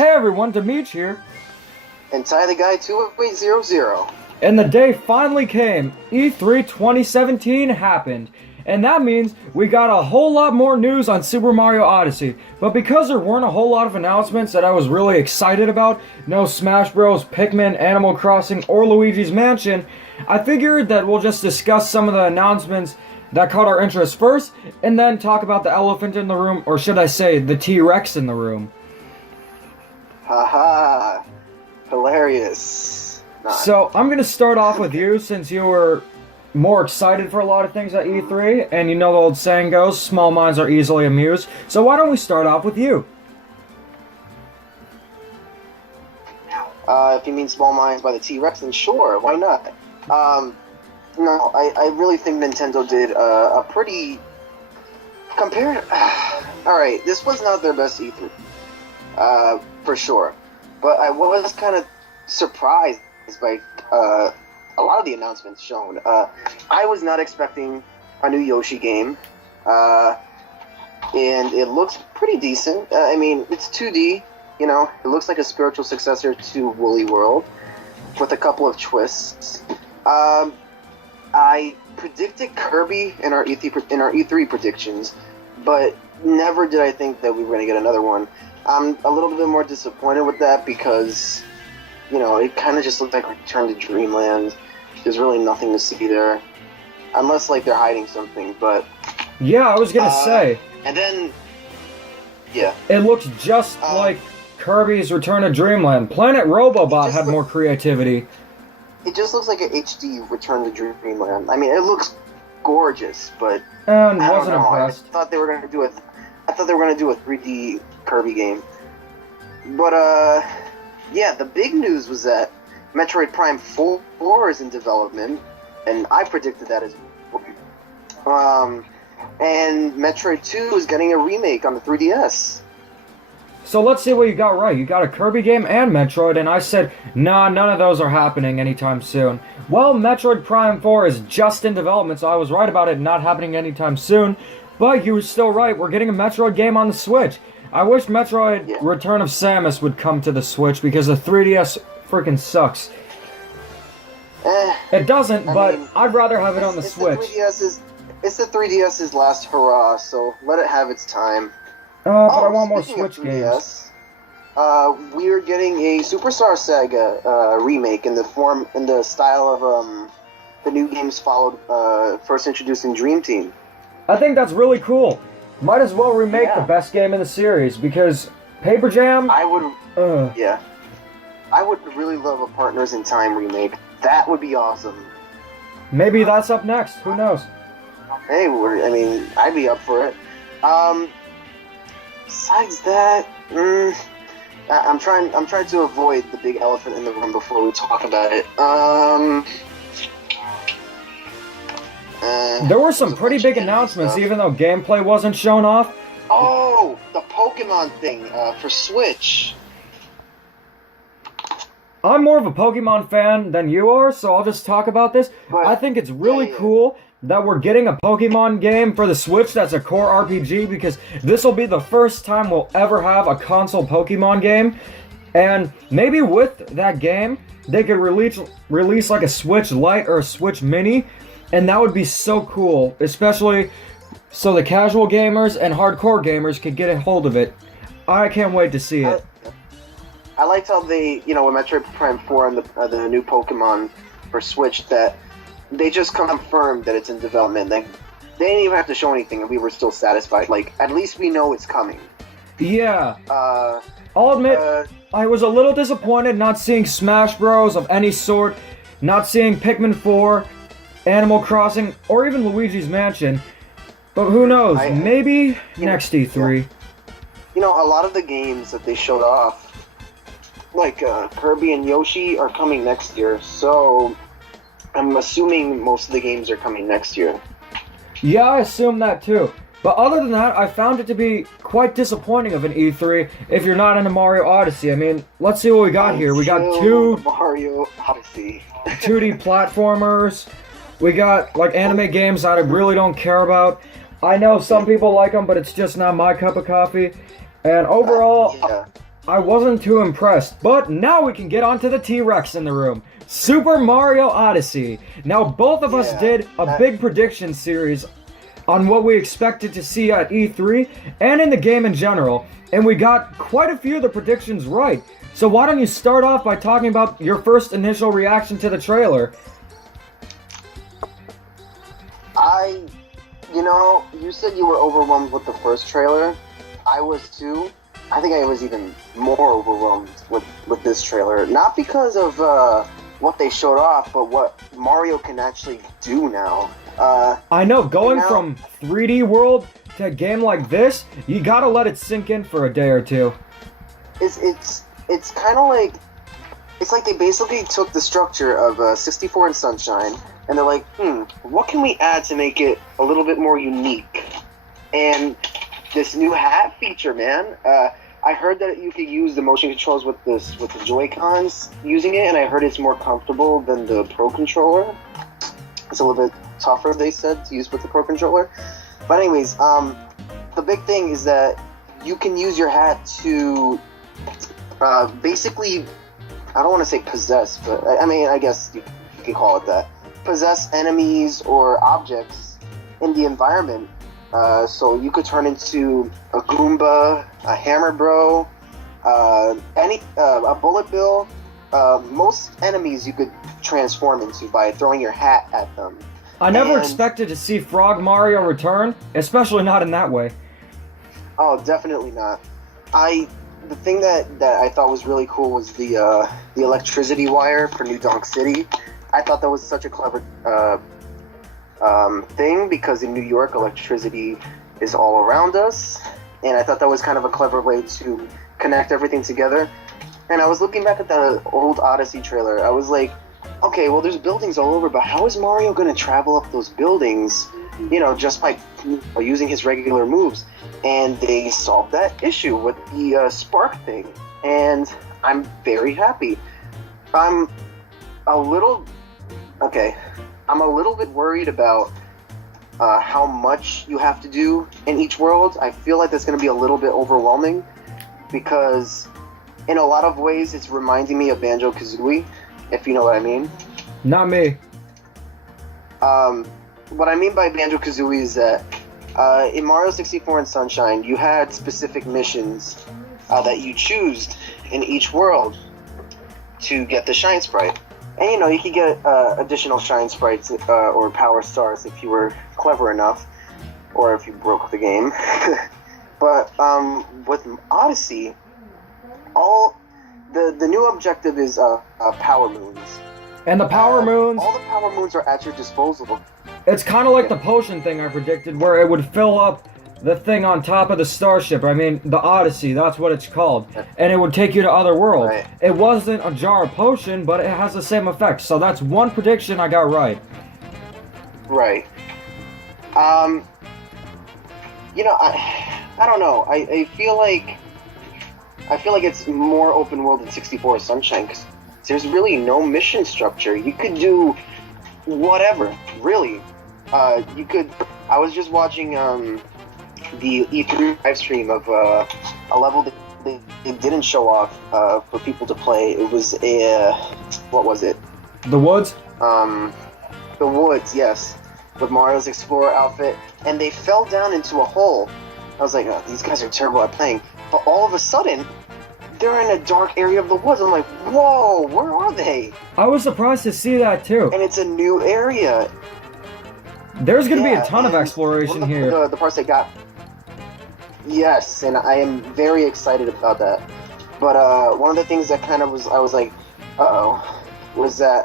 Hey everyone, Demetri here. And Ty the Guy 20800. And the day finally came. E3 2017 happened. And that means we got a whole lot more news on Super Mario Odyssey. But because there weren't a whole lot of announcements that I was really excited about, no Smash Bros, Pikmin, Animal Crossing, or Luigi's Mansion, I figured that we'll just discuss some of the announcements that caught our interest first, and then talk about the elephant in the room, or should I say, the T-Rex in the room. Haha. Hilarious. So, I'm gonna start off with you, since you were more excited for a lot of things at E3, and you know the old saying goes, small minds are easily amused. So why don't we start off with you? If you mean small minds by the T-Rex, then sure, why not? No, I really think Nintendo did a pretty... Alright, this was not their best E3, for sure. But I was kind of surprised by a lot of the announcements shown. I was not expecting a new Yoshi game, and it looks pretty decent. I mean, it's 2D, you know, it looks like a spiritual successor to Woolly World, with a couple of twists. I predicted Kirby in our E3 predictions, but never did I think that we were going to get another one. I'm a little bit more disappointed with that because, you know, it kind of just looked like Return to Dreamland. There's really nothing to see there, unless like they're hiding something. But yeah, I was gonna say. And then, yeah, it looks just like Kirby's Return to Dreamland. Planet Robobot had more creativity. It just looks like an HD Return to Dreamland. I mean, it looks gorgeous, but and I wasn't don't know. impressed. I thought they were gonna do a 3D Kirby game. But yeah, the big news was that Metroid Prime 4 is in development, and I predicted that as well. And Metroid 2 is getting a remake on the 3DS. So let's see what you got right. You got a Kirby game and Metroid, and I said, nah, none of those are happening anytime soon. Well, Metroid Prime 4 is just in development, so I was right about it not happening anytime soon. But you were still right, we're getting a Metroid game on the Switch. I wish Metroid Return of Samus would come to the Switch, because the 3DS freaking sucks. It doesn't, but I'd rather have it on the Switch. It's the 3DS's last hurrah, so let it have its time. But I want more Switch games. We are getting a Superstar Saga remake in the style of the new games first introduced in Dream Team. I think that's really cool. Might as well remake the best game in the series, because Paper Jam... I would really love a Partners in Time remake. That would be awesome. Maybe that's up next. Who knows? Hey, I'd be up for it. Besides that, I'm trying to avoid the big elephant in the room before we talk about it. There were some pretty big announcements, even though gameplay wasn't shown off. Oh, the Pokemon thing for Switch. I'm more of a Pokemon fan than you are, so I'll just talk about this. But, I think it's really cool that we're getting a Pokemon game for the Switch that's a core RPG, because this will be the first time we'll ever have a console Pokemon game. And maybe with that game, they could release like a Switch Lite or a Switch Mini, and that would be so cool, especially so the casual gamers and hardcore gamers could get a hold of it. I can't wait to see it. I liked how they, you know, with Metroid Prime 4 and the new Pokemon for Switch, that they just confirmed that it's in development. They didn't even have to show anything, and we were still satisfied. Like, at least we know it's coming. Yeah. I'll admit, I was a little disappointed not seeing Smash Bros. Of any sort, not seeing Pikmin 4, Animal Crossing, or even Luigi's Mansion. But who knows? Maybe next E3. You know, a lot of the games that they showed off, like Kirby and Yoshi, are coming next year. So I'm assuming most of the games are coming next year. Yeah, I assume that too. But other than that, I found it to be quite disappointing of an E3 if you're not into Mario Odyssey. I mean, let's see what we got here. We got two Mario Odyssey 2D platformers. We got like anime games that I really don't care about. I know some people like them, but it's just not my cup of coffee. And overall, I wasn't too impressed, but now we can get on to the T-Rex in the room. Super Mario Odyssey. Now, both of us did a big prediction series on what we expected to see at E3 and in the game in general, and we got quite a few of the predictions right. So why don't you start off by talking about your first initial reaction to the trailer? You said you were overwhelmed with the first trailer. I was too. I think I was even more overwhelmed with this trailer. Not because of what they showed off, but what Mario can actually do now. I know, going from 3D World to a game like this, you gotta let it sink in for a day or two. It's kind of like... It's like they basically took the structure of 64 and Sunshine, and they're like, what can we add to make it a little bit more unique? And this new hat feature, man. I heard that you could use the motion controls with the Joy-Cons using it, and I heard it's more comfortable than the Pro Controller. It's a little bit tougher, they said, to use with the Pro Controller. But anyways, the big thing is that you can use your hat to basically, I don't want to say possess, but I mean, I guess you can call it that. Possess enemies or objects in the environment. So you could turn into a Goomba, a Hammer Bro, a Bullet Bill. Most enemies you could transform into by throwing your hat at them. I never expected to see Frog Mario return, especially not in that way. Oh, definitely not. The thing that I thought was really cool was the electricity wire for New Donk City. I thought that was such a clever thing, because in New York, electricity is all around us, and I thought that was kind of a clever way to connect everything together. And I was looking back at the old Odyssey trailer. I was like, okay, well, there's buildings all over, but how is Mario going to travel up those buildings, just by using his regular moves? And they solved that issue with the spark thing, and I'm very happy. I'm a little bit worried about how much you have to do in each world. I feel like that's going to be a little bit overwhelming, because in a lot of ways it's reminding me of Banjo-Kazooie, if you know what I mean. Not me. What I mean by Banjo-Kazooie is that in Mario 64 and Sunshine, you had specific missions that you choose in each world to get the Shine Sprite. And you could get additional Shine Sprites or Power Stars if you were clever enough, or if you broke the game. But with Odyssey, the new objective is Power Moons. And the Power Moons... all the Power Moons are at your disposal. It's kind of like the potion thing I predicted, where it would fill up the thing on top of the starship. I mean, the Odyssey, that's what it's called. And it would take you to other worlds. Right. It wasn't a jar of potion, but it has the same effect. So that's one prediction I got right. Right. I don't know. I feel like it's more open world than 64 Sunshine, because there's really no mission structure. You could do whatever, really. You could... I was just watching the E3 live stream of a level that they didn't show off for people to play. It was what was it? The Woods? The Woods, yes. With Mario's Explorer outfit. And they fell down into a hole. I was like, oh, these guys are terrible at playing. But all of a sudden, they're in a dark area of the woods. I'm like, whoa, where are they? I was surprised to see that too. And it's a new area. There's going to be a ton of exploration here. The parts I got. Yes, and I am very excited about that. But one of the things that kind of was, I was like, uh-oh, was that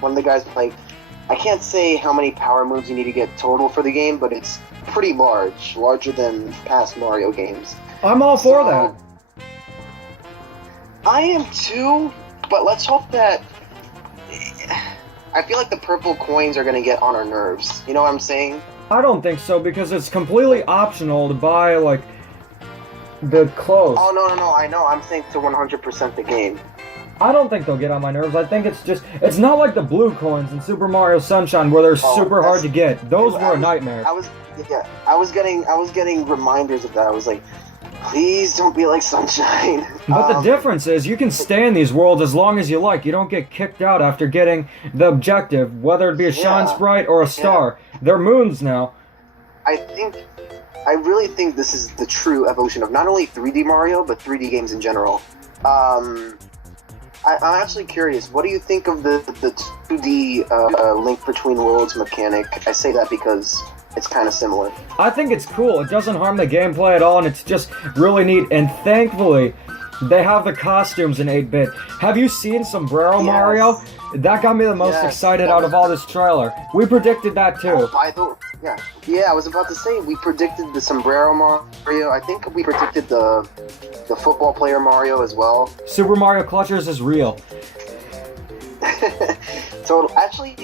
one of the guys like, I can't say how many power moves you need to get total for the game, but it's pretty large, larger than past Mario games. I'm all for that. I am too, but let's hope that... I feel like the purple coins are going to get on our nerves. You know what I'm saying? I don't think so, because it's completely optional to buy, like, the clothes. Oh, no, I know. I'm saying to 100% the game. I don't think they'll get on my nerves. I think it's just... It's not like the blue coins in Super Mario Sunshine, where they're super hard to get. Those were a nightmare. I was getting reminders of that. I was like, Please don't be like Sunshine. But the difference is you can stay in these worlds as long as you like. You don't get kicked out after getting the objective, whether it be a Shine Sprite or a star. They're moons now. I really think this is the true evolution of not only 3D Mario, but 3D games in general. I'm actually curious, what do you think of the 2D link between worlds mechanic? I say that because it's kind of similar. I think it's cool. It doesn't harm the gameplay at all, and it's just really neat. And thankfully, they have the costumes in 8-bit. Have you seen Sombrero Mario? That got me the most excited out of all this trailer. We predicted that too. I was about to say, we predicted the Sombrero Mario. I think we predicted the football player Mario as well. Super Mario Clutchers is real. So actually,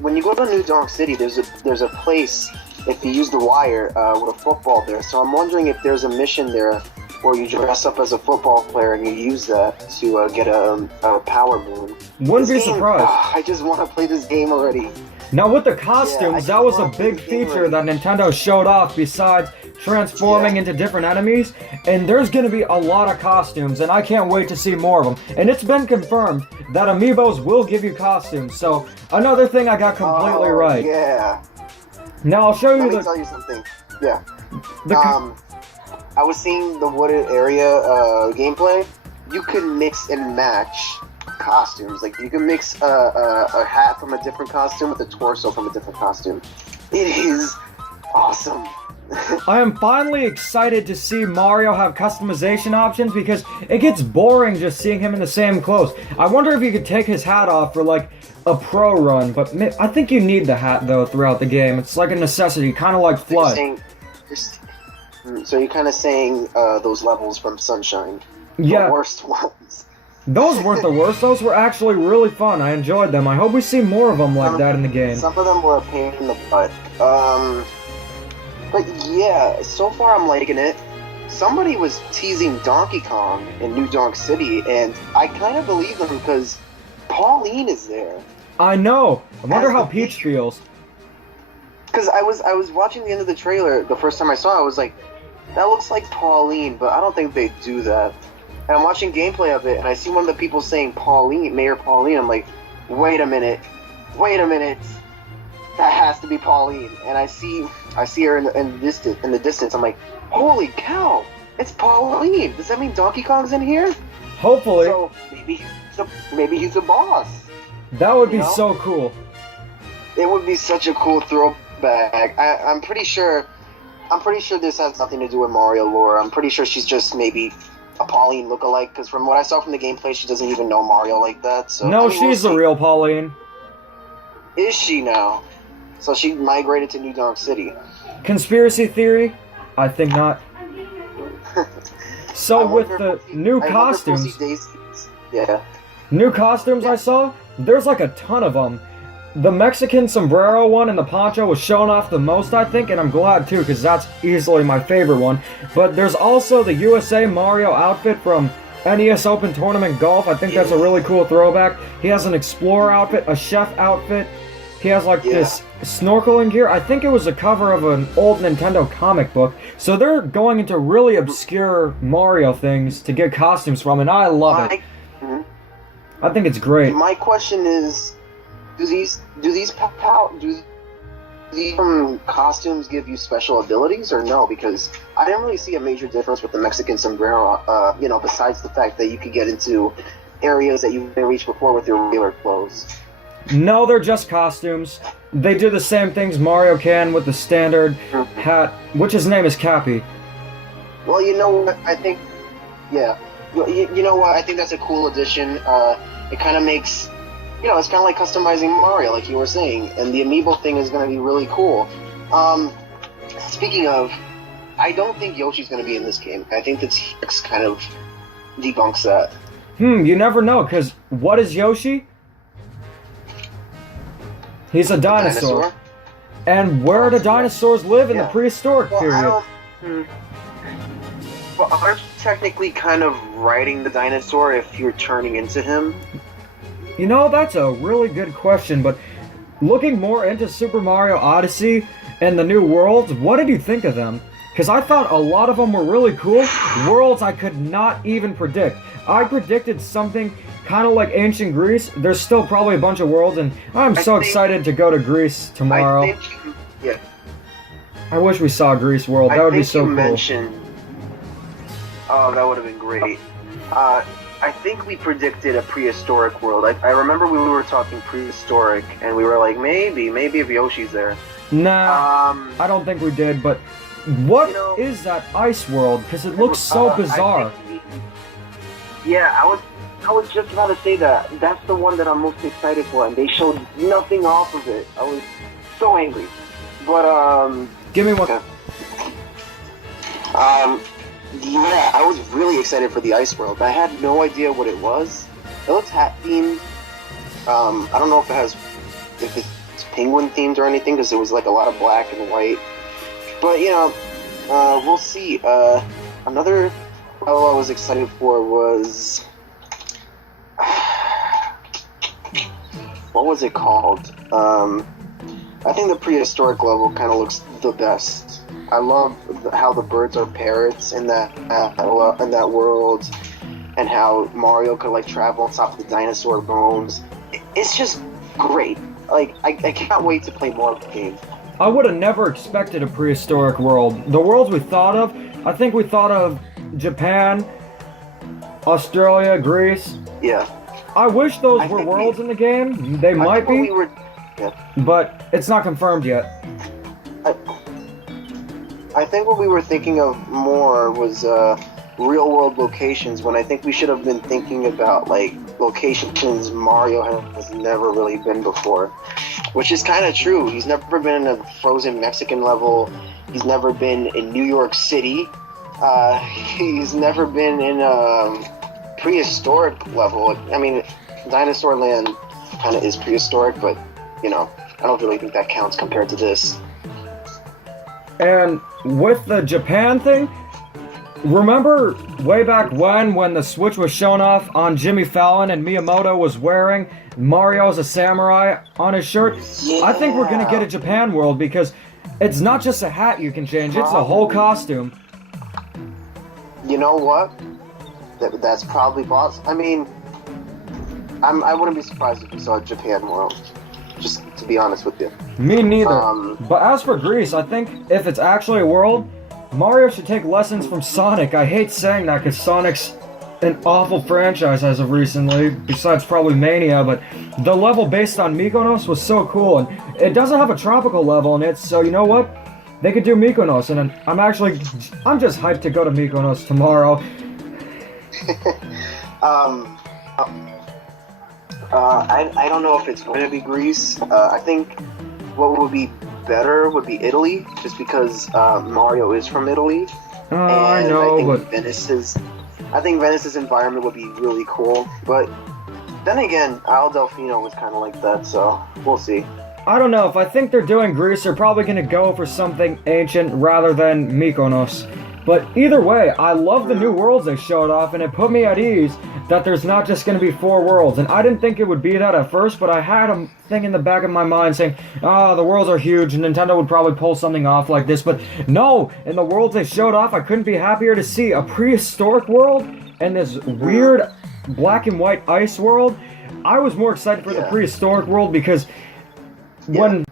when you go to New Donk City, there's a place, if you use the wire, with a football there. So I'm wondering if there's a mission there where you dress up as a football player and you use that to get a power moon. Wouldn't be surprised. I just want to play this game already. Now with the costumes, that was a big feature that Nintendo showed off besides transforming into different enemies, and there's gonna be a lot of costumes, and I can't wait to see more of them. And it's been confirmed that amiibos will give you costumes, so another thing I got completely right. Yeah. Now I'll show you Let me tell you something. Yeah. I was seeing the wooded area gameplay. You can mix and match costumes. Like, you can mix a hat from a different costume with a torso from a different costume. It is awesome. I am finally excited to see Mario have customization options because it gets boring just seeing him in the same clothes. I wonder if you could take his hat off for like a pro run, but I think you need the hat though throughout the game. It's like a necessity, kind of like Flood. So you're kind of saying those levels from Sunshine, the worst ones. Those weren't the worst. Those were actually really fun. I enjoyed them. I hope we see more of them like that in the game. Some of them were a pain in the butt. But yeah, so far I'm liking it. Somebody was teasing Donkey Kong in New Donk City, and I kind of believe them because Pauline is there. I know. I wonder how Peach feels. Because I was watching the end of the trailer the first time I saw it. I was like, that looks like Pauline, but I don't think they do that. And I'm watching gameplay of it, and I see one of the people saying Pauline, Mayor Pauline. I'm like, wait a minute, that has to be Pauline. And I see her in the distance. I'm like, holy cow, it's Pauline. Does that mean Donkey Kong's in here? Hopefully. So maybe he's a boss. That would be so cool. It would be such a cool throwback. I'm pretty sure this has nothing to do with Mario lore. I'm pretty sure she's just maybe a Pauline lookalike, because from what I saw from the gameplay, she doesn't even know Mario like that. So no, she's the real Pauline. Is she now? So she migrated to New Donk City. Conspiracy theory? I think not. So with the new costumes, new costumes I saw, there's like a ton of them. The Mexican sombrero one and the poncho was shown off the most, I think, and I'm glad too, because that's easily my favorite one. But there's also the USA Mario outfit from NES Open Tournament Golf. I think that's a really cool throwback. He has an explorer outfit, a chef outfit. He has like this snorkeling gear. I think it was a cover of an old Nintendo comic book. So they're going into really obscure Mario things to get costumes from, and I love it. I think it's great. My question is, do these costumes give you special abilities or no? Because I didn't really see a major difference with the Mexican sombrero, besides the fact that you could get into areas that you didn't reach before with your regular clothes. No, they're just costumes. They do the same things Mario can with the standard hat, which his name is Cappy. Well, you know what? I think, you know what? I think that's a cool addition. It kind of makes, it's kind of like customizing Mario, like you were saying, and the amiibo thing is going to be really cool. Speaking of, I don't think Yoshi's going to be in this game. I think that T-Rex kind of debunks that. You never know, because what is Yoshi? He's a dinosaur. And where do dinosaurs live in the prehistoric period? Well, aren't you technically kind of riding the dinosaur if you're turning into him? You know, that's a really good question, but looking more into Super Mario Odyssey and the new worlds, what did you think of them? because I thought a lot of them were really cool. Worlds I could not even predict. I predicted something kind of like ancient Greece. There's still probably a bunch of worlds, and I'm so excited to go to Greece tomorrow. Yeah. I wish we saw Greece World. That would be so cool. Oh, that would have been great. I think we predicted a prehistoric world. I remember we were talking prehistoric, and we were like, maybe if Yoshi's there. Nah, I don't think we did, but what is that ice world? Because it looks so bizarre. I was just about to say that. That's the one that I'm most excited for, and they showed nothing off of it. I was so angry. But, give me one. Yeah, I was really excited for the ice world. I had no idea what it was. It looks hat themed. I don't know if it's penguin themed or anything, because it was like a lot of black and white. But we'll see. Another level I was excited for was what was it called? I think the prehistoric level kind of looks the best. I love how the birds are parrots in that world, and how Mario could like travel on top of the dinosaur bones. It's just great. Like I can't wait to play more of the game. I would have never expected a prehistoric world. The worlds we thought of, I think we thought of Japan, Australia, Greece. Yeah. I wish those were worlds in the game. They might be, but it's not confirmed yet. I think what we were thinking of more was real-world locations, when I think we should have been thinking about like locations Mario has never really been before, which is kind of true. He's never been in a frozen Mexican level. He's never been in New York City. He's never been in a prehistoric level. I mean, Dinosaur Land kind of is prehistoric, but I don't really think that counts compared to this. And with the Japan thing, remember way back when the Switch was shown off on Jimmy Fallon and Miyamoto was wearing Mario as a samurai on his shirt? Yeah. I think we're gonna get a Japan world, because it's not just a hat you can change, it's a whole costume. You know what? That's probably possible. I mean, I wouldn't be surprised if we saw a Japan world, just to be honest with you. Me neither. But as for Greece, I think if it's actually a world, Mario should take lessons from Sonic. I hate saying that because Sonic's an awful franchise as of recently, besides probably Mania, but the level based on Mykonos was so cool, and it doesn't have a tropical level in it, so you know what? They could do Mykonos, and I'm just hyped to go to Mykonos tomorrow. I don't know if it's going to be Greece. I think what would be better would be Italy, just because Mario is from Italy. I know, but I think Venice's environment would be really cool. But then again, Isle Delfino was kind of like that, so we'll see. I don't know. If I think they're doing Greece, they're probably going to go for something ancient rather than Mykonos. But either way, I love the new worlds they showed off, and it put me at ease that there's not just going to be 4 worlds. And I didn't think it would be that at first, but I had a thing in the back of my mind saying, the worlds are huge, and Nintendo would probably pull something off like this. But no, in the worlds they showed off, I couldn't be happier to see a prehistoric world and this weird black and white ice world. I was more excited for the prehistoric world because when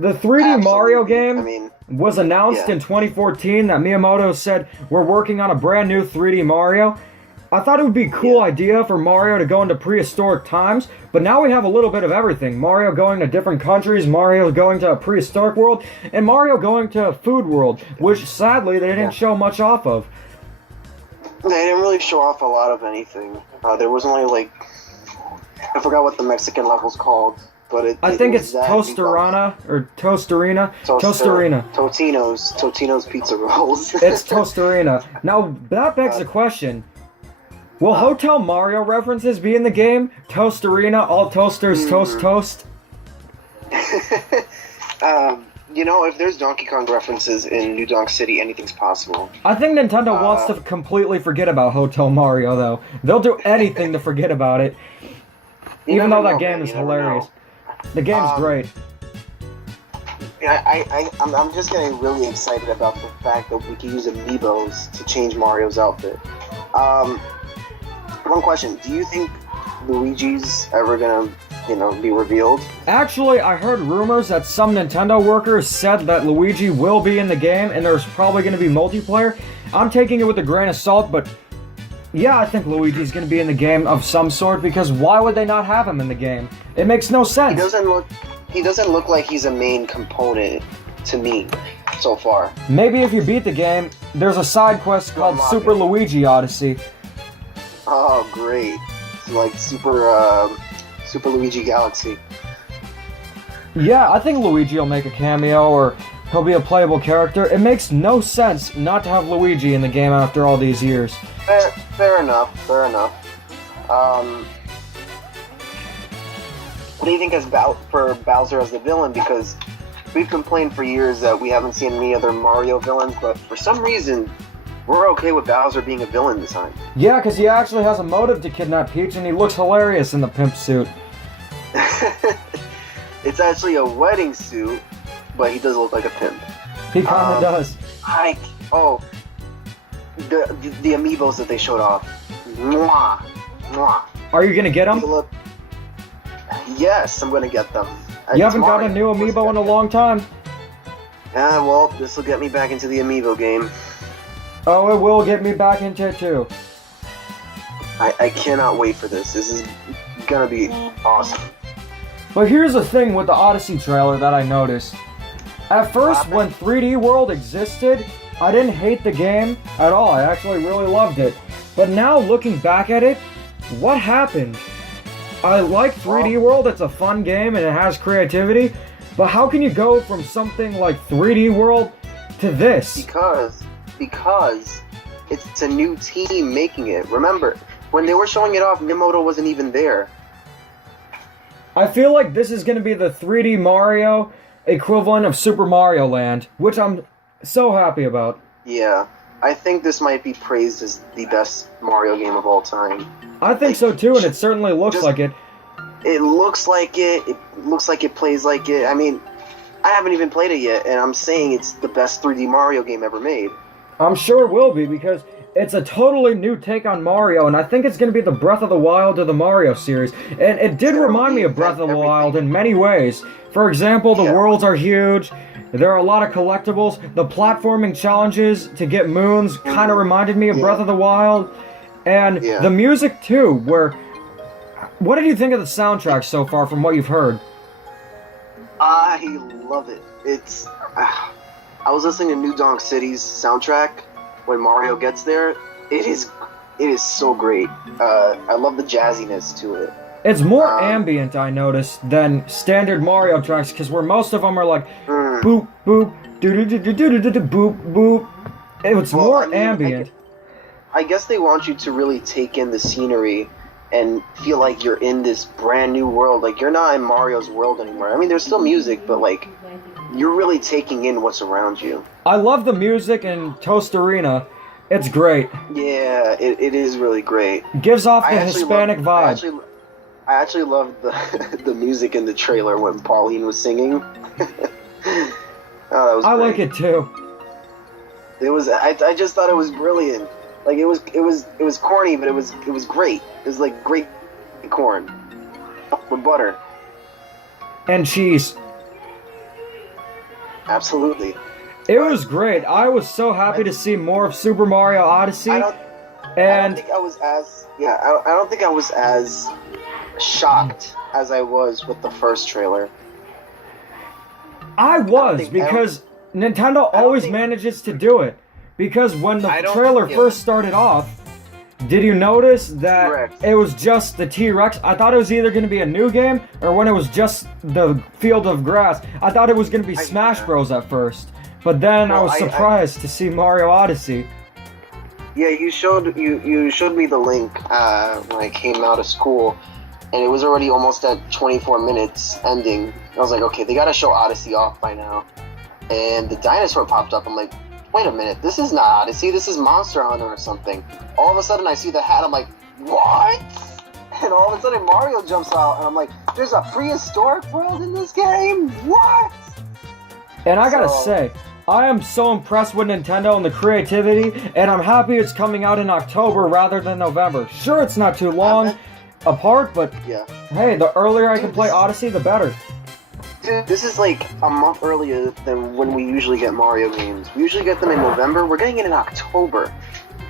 the 3D Mario game was announced in 2014 that Miyamoto said, we're working on a brand new 3D Mario, I thought it would be a cool idea for Mario to go into prehistoric times, but now we have a little bit of everything. Mario going to different countries, Mario going to a prehistoric world, and Mario going to a food world, which sadly they didn't show much off of. They didn't really show off a lot of anything. There was only I forgot what the Mexican level's called. But I think it's Tostarana or Tostarina. Tostarina. Totino's Pizza Rolls. It's Tostarina. Now, that begs the question. Will Hotel Mario references be in the game? Tostarina, all toasters, toast. If there's Donkey Kong references in New Donk City, anything's possible. I think Nintendo wants to completely forget about Hotel Mario, though. They'll do anything to forget about it. Even though that game is hilarious. The game's great. I'm just getting really excited about the fact that we can use amiibos to change Mario's outfit. One question: do you think Luigi's ever gonna, be revealed? Actually, I heard rumors that some Nintendo workers said that Luigi will be in the game, and there's probably going to be multiplayer. I'm taking it with a grain of salt, but yeah, I think Luigi's going to be in the game of some sort, because why would they not have him in the game? It makes no sense. He doesn't look like he's a main component to me so far. Maybe if you beat the game, there's a side quest called Super Luigi Odyssey. Oh, great. It's like Super Luigi Galaxy. Yeah, I think Luigi will make a cameo, or he'll be a playable character. It makes no sense not to have Luigi in the game after all these years. Fair enough. What do you think for Bowser as the villain? Because we've complained for years that we haven't seen any other Mario villains, but for some reason, we're okay with Bowser being a villain this time. Yeah, because he actually has a motive to kidnap Peach, and he looks hilarious in the pimp suit. It's actually a wedding suit, but he does look like a pimp. He kinda does. The amiibos that they showed off. Mwah! Mwah! Are you gonna get them? Yes, I'm gonna get them. You haven't got a new amiibo in a long time. Yeah, well, this will get me back into the amiibo game. Oh, it will get me back into it too. I cannot wait for this. This is gonna be awesome. But here's the thing with the Odyssey trailer that I noticed. At first, when 3D World existed, I didn't hate the game at all. I actually really loved it. But now, looking back at it, what happened? I like 3D World, it's a fun game and it has creativity, but how can you go from something like 3D World to this? Because it's a new team making it. Remember, when they were showing it off, Miyamoto wasn't even there. I feel like this is going to be the 3D Mario equivalent of Super Mario Land, which I'm so happy about. Yeah, I think this might be praised as the best Mario game of all time. I think so too, and it certainly looks like it. It looks like it. It looks like it plays like it. I mean, I haven't even played it yet, and I'm saying it's the best 3D Mario game ever made. I'm sure it will be, because it's a totally new take on Mario, and I think it's going to be the Breath of the Wild of the Mario series. And it did remind me of Breath of the Wild in many ways. For example, the worlds are huge. There are a lot of collectibles. The platforming challenges to get moons kind of reminded me of Breath of the Wild. And the music, too, where... What did you think of the soundtrack so far from what you've heard? I love it. It's... I was listening to New Donk City's soundtrack when Mario gets there. It is so great. I love the jazziness to it. It's more ambient, I noticed, than standard Mario tracks, because where most of them are like boop boop doo doo doo doo doo doo doo boop boop. It's more ambient. I guess they want you to really take in the scenery and feel like you're in this brand new world. Like, you're not in Mario's world anymore. I mean, there's still music, but like, you're really taking in what's around you. I love the music in Toast Arena. It's great. Yeah, it is really great. Gives off the Hispanic vibe. I actually love the music in the trailer when Pauline was singing. That was great. like it too. It was. I just thought it was brilliant. Like, it was corny, but it was great. It was like great corn with butter and cheese. Absolutely. It was great. I was so happy to see more of Super Mario Odyssey. I don't think I was as shocked as I was with the first trailer. I was, because Nintendo always manages to do it. Because when the trailer first started off, did you notice that T-Rex. It was just the T-Rex? I thought it was either going to be a new game, or when it was just the field of grass, I thought it was going to be Smash Bros. At first. But then I was surprised to see Mario Odyssey. Yeah, you showed me the link when I came out of school, and it was already almost at 24 minutes ending. I was like, okay, they gotta show Odyssey off by now. And the dinosaur popped up. I'm like, wait a minute, this is not Odyssey, this is Monster Hunter or something. All of a sudden I see the hat, I'm like, what? And all of a sudden Mario jumps out, and I'm like, there's a prehistoric world in this game? What? And I gotta say, I am so impressed with Nintendo and the creativity, and I'm happy it's coming out in October rather than November. Sure, it's not too long apart, but hey, the earlier I can play Odyssey, the better. Dude, this is like a month earlier than when we usually get Mario games. We usually get them in November. We're getting it in October.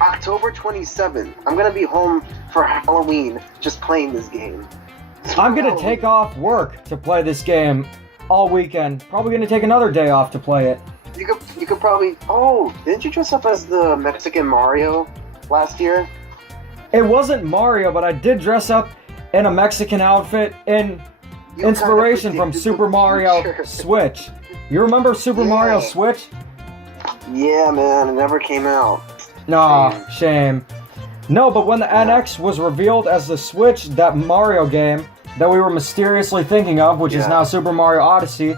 October 27th. I'm gonna be home for Halloween just playing this game. I'm gonna take off work to play this game all weekend. Probably gonna take another day off to play it. You could probably... Oh, didn't you dress up as the Mexican Mario last year? It wasn't Mario, but I did dress up in a Mexican outfit in inspiration from Super Mario Switch. You remember Super Mario Switch? Yeah, man, it never came out. Nah, shame. No, but when the NX was revealed as the Switch, that Mario game that we were mysteriously thinking of, which is now Super Mario Odyssey,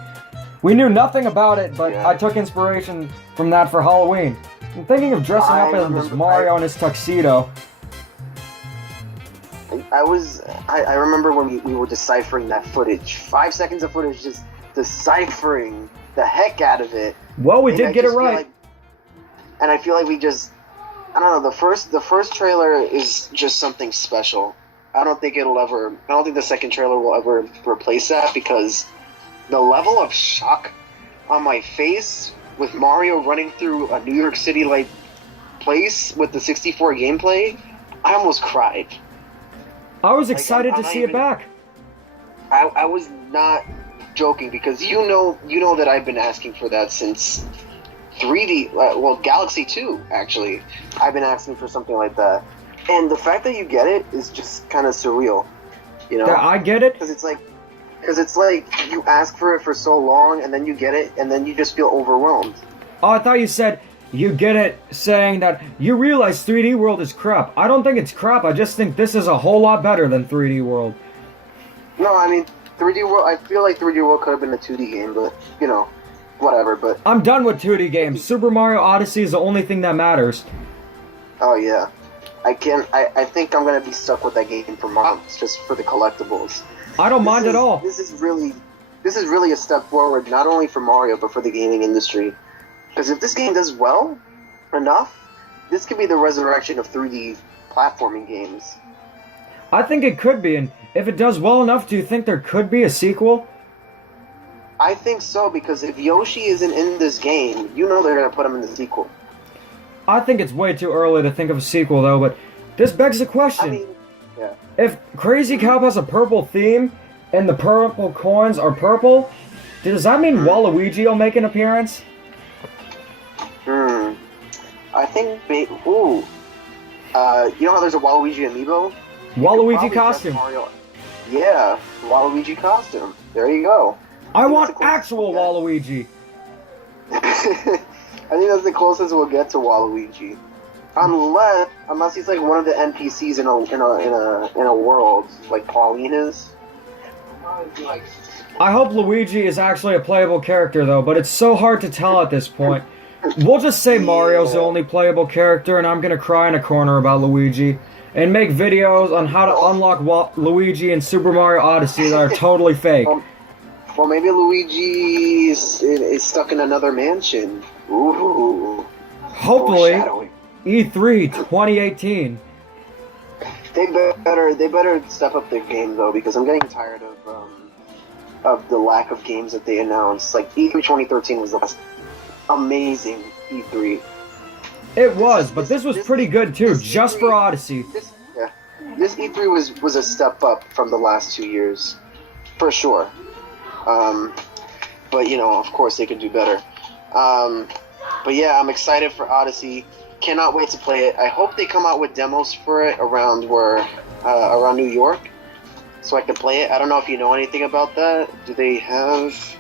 we knew nothing about it, but I took inspiration from that for Halloween. I'm thinking of dressing up as Mario in his tuxedo. I remember when we were deciphering that footage. 5 seconds of footage, just deciphering the heck out of it. Well, we did get it right. And I feel like we just... I don't know, the first trailer is just something special. I don't think the second trailer will ever replace that, because the level of shock on my face with Mario running through a New York City like place with the 64 gameplay, I almost cried. I was excited to see it back. I was not joking, because you know that I've been asking for that since 3D, Galaxy 2, actually. I've been asking for something like that. And the fact that you get it is just kind of surreal, you know? Yeah, I get it. Because it's like you ask for it for so long, and then you get it, and then you just feel overwhelmed. Oh, I thought you said you get it saying that you realize 3D World is crap. I don't think it's crap. I just think this is a whole lot better than 3D World. No, I mean, 3D World, I feel like 3D World could have been a 2D game, but, you know, whatever, but... I'm done with 2D games. Super Mario Odyssey is the only thing that matters. Oh, yeah. I think I'm gonna be stuck with that game for months, just for the collectibles. I don't mind at all. This is really a step forward, not only for Mario, but for the gaming industry. Because if this game does well enough, this could be the resurrection of 3D platforming games. I think it could be, and if it does well enough, do you think there could be a sequel? I think so, because if Yoshi isn't in this game, you know they're gonna put him in the sequel. I think it's way too early to think of a sequel, though, but this begs the question. I mean, yeah. If Crazy Cow has a purple theme, and the purple coins are purple, does that mean Waluigi will make an appearance? I think you know how there's a Waluigi amiibo? Waluigi costume. Yeah, Waluigi costume. There you go. I want actual Waluigi. I think that's the closest we'll get to Waluigi, unless he's like one of the NPCs in a world like Pauline is. I hope Luigi is actually a playable character though, but it's so hard to tell at this point. We'll just say Mario's the only playable character, and I'm gonna cry in a corner about Luigi, and make videos on how to unlock Luigi in Super Mario Odyssey that are totally fake. Well, maybe Luigi is stuck in another mansion. Ooh. Hopefully, E3 2018. They better step up their game though, because I'm getting tired of the lack of games that they announced. Like E3 2013 was the last amazing E3. It was, but this was pretty good too, just for Odyssey. This E3 was a step up from the last 2 years, for sure. But you know, of course, they could do better. But yeah, I'm excited for Odyssey. Cannot wait to play it. I hope they come out with demos for it around New York, so I can play it. I don't know if you know anything about that. Do they have?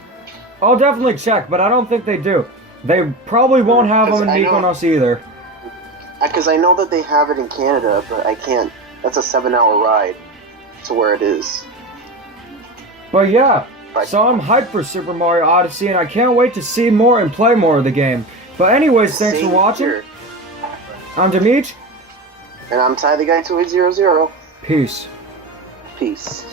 I'll definitely check, but I don't think they do. They probably won't have them in Mykonos either. Because I know that they have it in Canada, but I can't. That's a 7-hour ride to where it is. But yeah, so I'm hyped for Super Mario Odyssey, and I can't wait to see more and play more of the game. But anyways, thanks for watching. Here. I'm Demeech. And I'm Ty the Guy 2800. Peace. Peace.